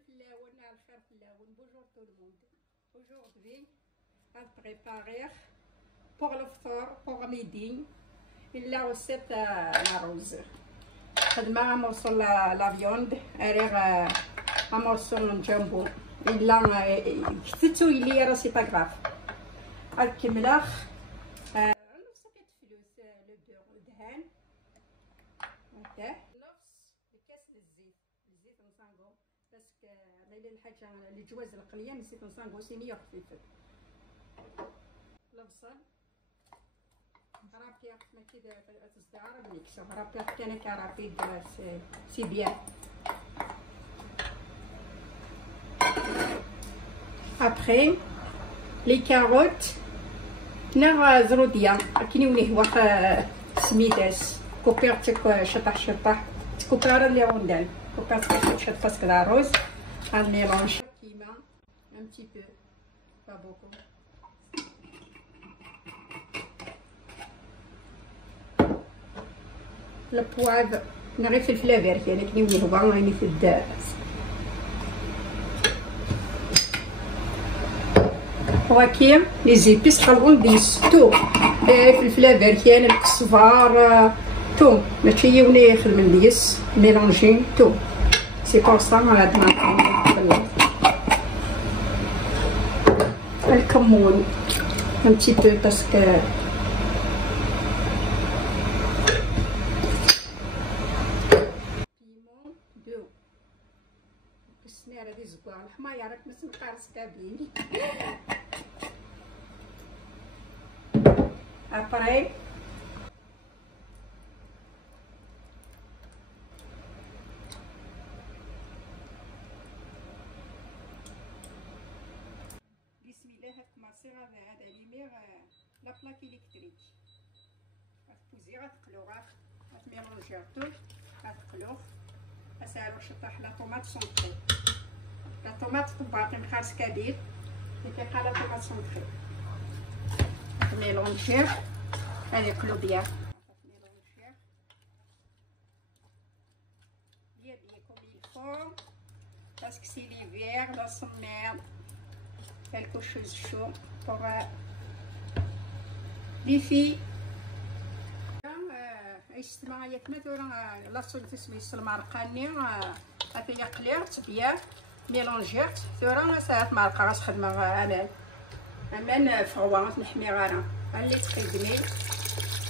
Flaouen, Alfer Flaouen. Bonjour tout le monde. Aujourd'hui, on va préparer pour le fort, pour midi, la recette la rose. خدمة morceau la viande, alors un morceau de jambon. Il a كتبتو لي راه سي با غراف. الكملاخ نص كتفلوس لو دهان. هكا نص كاس الزيت نصانغو باسكو الا الحاجه الجواز القليه نسيت نصانغو سينيه خفيفه. البصل رابيع ما كي تصدع ربيك رابيع كان كرابيد سي بيان. Après, les carottes, نغ زرودية كنيونيه واخ سميداس كوبير شطح كوبير اللي روندال كوبير شطح كدا روز هاد ميلونج كيما un petit peu pas beaucoup. البواد نغي فلفل فيرت يعني كنيونيه واخ يعني في الداس. وكي لي زيبيس خلقون ديس تو فلفله بركان الكزبار تو ماشي يوني يخدم ديس ميلونجي تو سي بور سا هاد الكمون un petit peu parce que بيمون دو السناره دي زكوار الحمايه راك ما سنقارس كابيني. Après, bismillah, commencer à allumer la plaque électrique. Vous mélanger tout, la tomate centrée. La tomate kabir, et la tomate centrée. mélanger avec le bien. Bien comme il faut. Parce que c'est l'hiver, dans son merde. Quelque chose de chaud pour les filles. اجتماع يتمثل لاصون تسمي المرقاني هذه قليرت بيان ميلونجيرت ثورا ساعات مرقه غاس خدمه امان فغوات نحمي غارة اللي تقدمي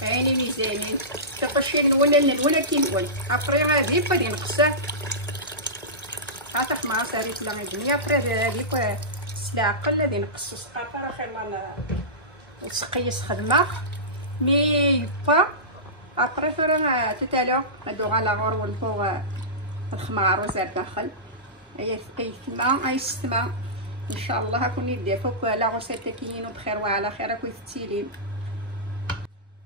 عيني ميزانين تقشي ولا كيلوي ابري غادي غادي نقصه عطاك مع ساريت لا غيدني ابري هذيك السلاقه غادي نقص السقافه راه خير لا نسقيس خدمه مي با ابري ثورا تتالا هادو على غور والفوق الخمار وزاد داخل هي ثقيل الماء اي السما ان شاء الله كون يدير فوق لا غوسيت كاينين بخير وعلى خير راكو تتيلين.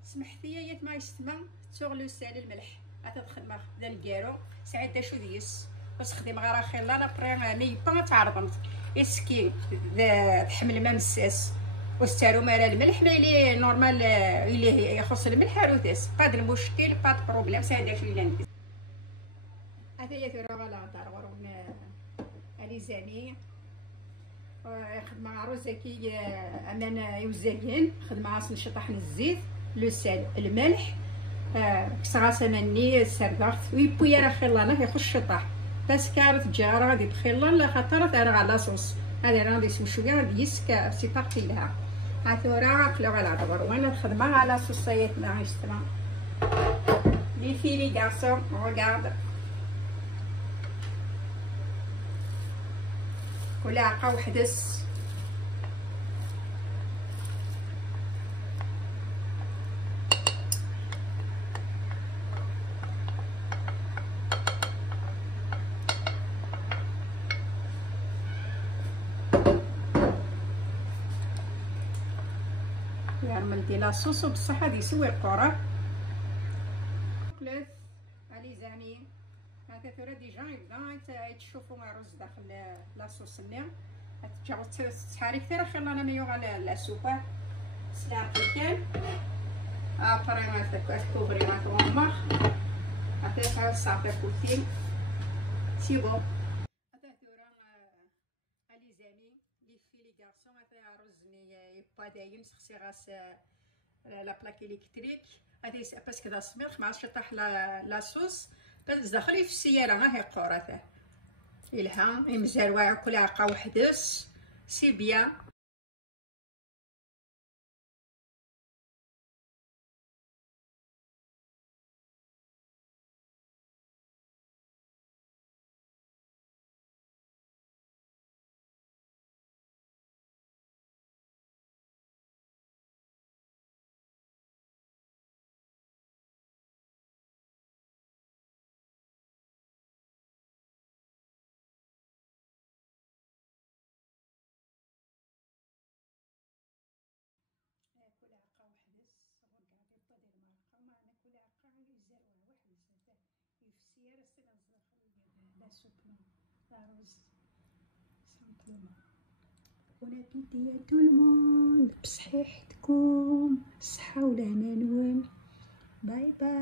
سمحتي يا ما يستمع سوغ لو سال الملح هذا الخدمه دا الكارو سعيده شو ديس بس خديم غير خير لا نبري مي با تعرضت اسكي تحمل ما مساس واستارو مال الملح لي نورمال اللي يخص الملح روتاس قاد المشكل قاد بروبليم سعيده شو لانديس هذا يا ترى على دار غرون علي زاني خدمه عروس زكي امان يوزاين خدمه عاص نشطح الزيت لو سال الملح كسغاسه مني السردات ويبويا راه خلانا يخش الشطح بس كارت جاره غادي بخيلا لا خاطر انا على لاصوص هذه راه غادي شويه غادي يسكا سي بارتي لها عثورا كلو على دبر وانا الخدمه على صوصيات مع يستمع لي فيلي غارسون ريغارد ولا عقا وحدس يعمل دي لاصوص بصح هادي سوي القرا كلاث علي زعمي هذا ثورة ديجا يبدا تشوفوا رز داخل لاصوص اللي ترجعوا تحاري كثير خير انا ميو على السوبر سلام كان ابري ما تكوبري ما تومخ هذا صافي كوتين سي بون هذا ثورة غادي نسخسي غاس لا بلاك الكتريك غادي باسكو دا سميرخ ما عرفتش طاح لاصوص بس داخلي في السياره ها هي قورته إلها مزال واعر كل عقا وحدس سي بيان. كل عقا وحدس غرقا يبطل المرقة معنا كل عقا يزرع وحدس في السيارة سنزل لا سوبنا لا روز سامبلومون. بون ابيتي ا تو الموند بصحيحتكم الصحة والهنا نوان. باي باي.